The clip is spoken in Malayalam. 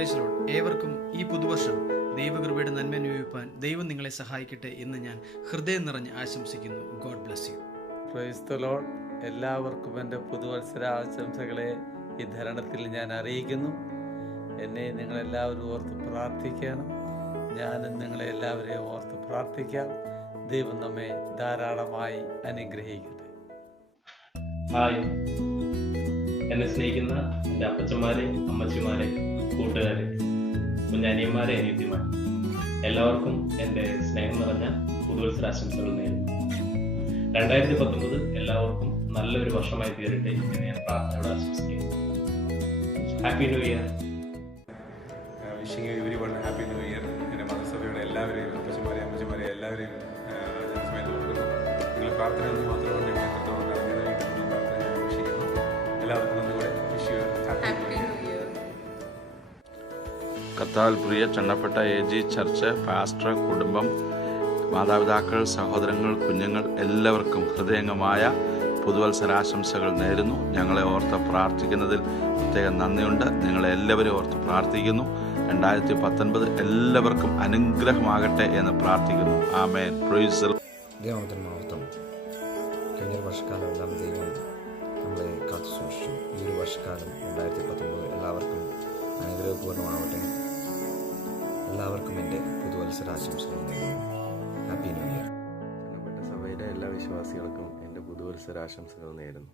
Praise Lord. ഏവർക്കും ഈ പുതുവർഷം ദൈവകൃപയുടെ നന്മ അനുഭവിപ്പാൻ ദൈവം നിങ്ങളെ സഹായിക്കട്ടെ എന്ന് ഞാൻ ഹൃദയം നിറഞ്ഞ് ആശംസിക്കുന്നു. God bless you. Praise the Lord. എല്ലാവർക്കും എൻ്റെ പുതുവത്സര ആശംസകളെ ഈ ധരണത്തിൽ ഞാൻ അറിയിക്കുന്നു. എന്നെ നിങ്ങളെല്ലാവരും ഓർത്ത് പ്രാർത്ഥിക്കണം. ഞാനും നിങ്ങളെ എല്ലാവരെയും ഓർത്ത് പ്രാർത്ഥിക്കാം. ദൈവം നമ്മെ ധാരാളമായി അനുഗ്രഹിക്കട്ടെ. ഹായ്, എന്നെ സ്നേഹിക്കുന്ന എൻ്റെ അപ്പച്ചന്മാരെ, അമ്മച്ചിമാരെ, കൂട്ടുകാരെ, കുഞ്ഞനിയന്മാരെ, അനിയത്തിമാരെ, എല്ലാവർക്കും എൻ്റെ സ്നേഹം നിറഞ്ഞ പുതുവത്സരാശംസകൾ നേരുന്നു. 2019 എല്ലാവർക്കും നല്ലൊരു വർഷമായി തീരട്ടെ എന്ന് ഞാൻ പ്രാർത്ഥനയോടെ ആശംസിക്കുന്നു. Happy new year. Wishing everyone happy new year. എൻ്റെ മതസഭയുടെ എല്ലാവരെയും, അപ്പച്ചന്മാരെയും അമ്മച്ചന്മാരെ എല്ലാവരെയും ഞാൻ സമയത്ത് ഓർക്കുന്നു. നിങ്ങളെ പ്രാർത്ഥന എന്ന് മാത്രമാണ് ഞങ്ങൾ എത്രത്തോളം നടന്നതായിട്ട് പ്രാർത്ഥന ഞാൻ വീക്ഷിക്കുന്നു. എല്ലാവർക്കും ഒന്നുകൂടെ wish you happy new year. കർത്താവിൽ പ്രിയ ചണ്ണപ്പെട്ട AG ചർച്ച്, പാസ്റ്റർ, കുടുംബം, മാതാപിതാക്കൾ, സഹോദരങ്ങൾ, കുഞ്ഞുങ്ങൾ എല്ലാവർക്കും ഹൃദയംഗമായ പുതുവത്സരാശംസകൾ നേരുന്നു. ഞങ്ങളെ ഓർത്ത് പ്രാർത്ഥിക്കുന്നതിൽ പ്രത്യേകം നന്ദിയുണ്ട്. നിങ്ങളെ എല്ലാവരും ഓർത്ത് പ്രാർത്ഥിക്കുന്നു. 2019 എല്ലാവർക്കും അനുഗ്രഹമാകട്ടെ എന്ന് പ്രാർത്ഥിക്കുന്നു. ആമേൻ. പ്രൈസ് ദൈവത്തിന് മഹത്വം. കഴിഞ്ഞ വർഷക്കാലമെല്ലാം ദൈവം നമ്മളെ കാത്തു സൂക്ഷിച്ചു. ഈ ഒരു വർഷക്കാലം 2019 എല്ലാവർക്കും അനുഗ്രഹപൂർണ്ണമാവട്ടെ. എല്ലാവർക്കും എൻ്റെ പുതുവത്സരാശംസകൾ നേരുന്നു. Happy new year. സഭയിലെ എല്ലാ വിശ്വാസികൾക്കും എൻ്റെ പുതുവത്സരാശംസകൾ നേരുന്നു.